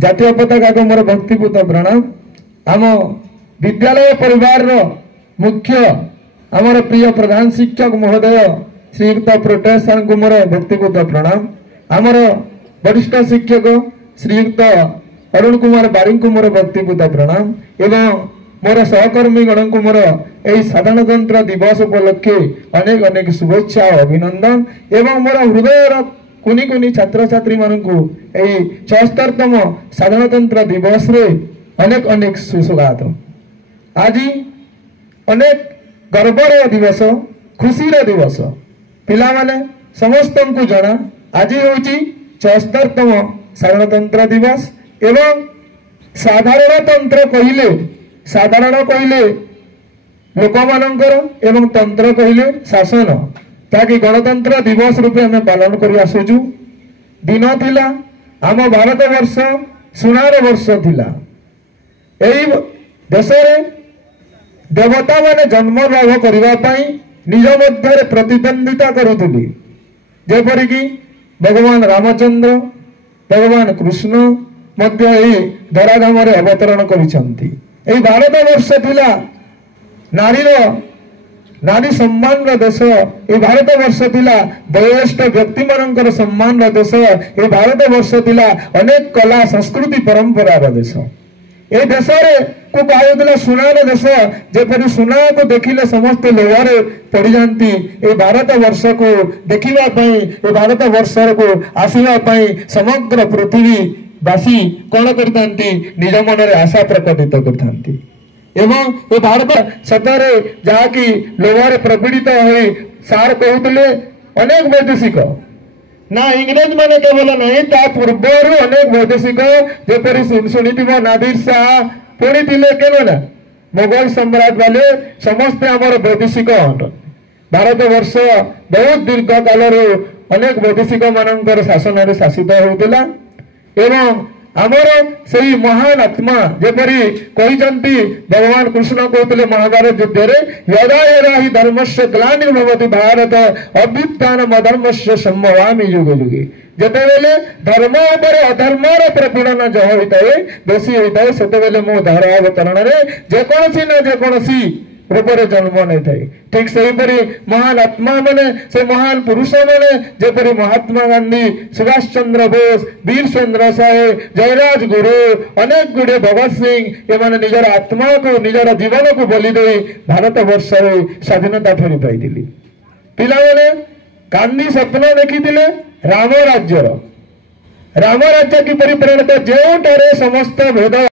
जातीय पताका को मोर भक्तिपूत प्रणाम। आम विद्यालय परिवार मुख्य आमर प्रिय प्रधान शिक्षक महोदय श्रीयुक्त प्रोटेश सर को मोर भक्तिपूत प्रणाम। आमर वरिष्ठ शिक्षक श्रीयुक्त अरुण कुमार बारी को मोर भक्तिपूत प्रणाम एवं मोर सहकर्मी गण को मोर यही साधारणतंत्र दिवस उपलक्षे अनेक अनेक शुभेच्छा और अभिनंदन एवं मोर हृदय कुनी कुनी छात्र छात्री मानक 76तम साधारणतंत्र दिवस रे अनेक अनेक सुस्वागत। आज अनेक गर्वर दिवस खुशी दिवस पिला माने समस्त को जना आज हूँ 76तम साधारणतंत्र दिवस एवं साधारणतंत्र कहले लोक मानकर एवं तंत्र कहले शासन ताकि गणतंत्र दिवस रूपे हमें पालन कर आसुचु। दिन थिला आम भारत वर्ष सुनार वर्ष थिला। एई देश रे देवता माने जन्म लाभ करबा पई निज मध्य प्रतिद्वंदिता करुथिले जेपरिक भगवान रामचंद्र भगवान कृष्ण मध्य एई धराधाम रे अवतरण करिसंती। एई भारत वर्ष थिला नारी सम्मान देश। ये भारत वर्ष थिला वयोज्येष्ठ व्यक्ति मानकर सम्मान देश। ये भारत वर्ष थिला अनेक कला संस्कृति परंपरार देश। ये देश को कहा सुनार देश जेपरी सुना को देखिले समस्त लोहारे पड़ जाती। ये भारत वर्ष को देखा ये भारत वर्ष को आसवाई समग्र पृथ्वी बासी कौन करता निज मन में आशा प्रकटित करता एवं ये भारत सतरे जहाँकि लोहारे प्रपीड़ित हो सार कहते अनेक वैदेशिक ना इंग्रेज माने केवल नहीं ता पूर्वर अनेक वैदेशिक जेपरी शुणी नादिर शाह पुणी थे केवल मुगल सम्राट वाले समस्ते आमर वैदेशिक भारत वर्ष बहुत दीर्घ काल अनेक वैदेशिक मानकर शासन शासित होता एवं आमर से महान आत्मा जेपरी कहते भगवान कृष्ण कहते महाभारत युद्ध यदा यदा हि धर्मस्य ग्लानिर्भवति भारत अभ्युत्थानम् अधर्मस्य संभवामि युगे युगे जेतेबेले धर्म उपर अधर्मर प्रपीड़न जह होता है बेसी होता है सेतेबेले मो धारावतरण जेकोसी न जेकोसी रूपरे जन्म नहीं थाए। ठीक सेहीपरि महान आत्मा माने से महान पुरुष माने जेपरि महात्मा गांधी सुभाष चंद्र बोस वीर चंद्र साहे जयराज गुरु अनेक गुड़े भगत सिंह एमाने निजर आत्मा को निजर जीवन को बलि दे भारत वर्ष स्वाधीनता फेरी पाई। पिला माने गांधी स्वप्न देखी राम राज्य की परिप्रेरणा जो समस्त भेद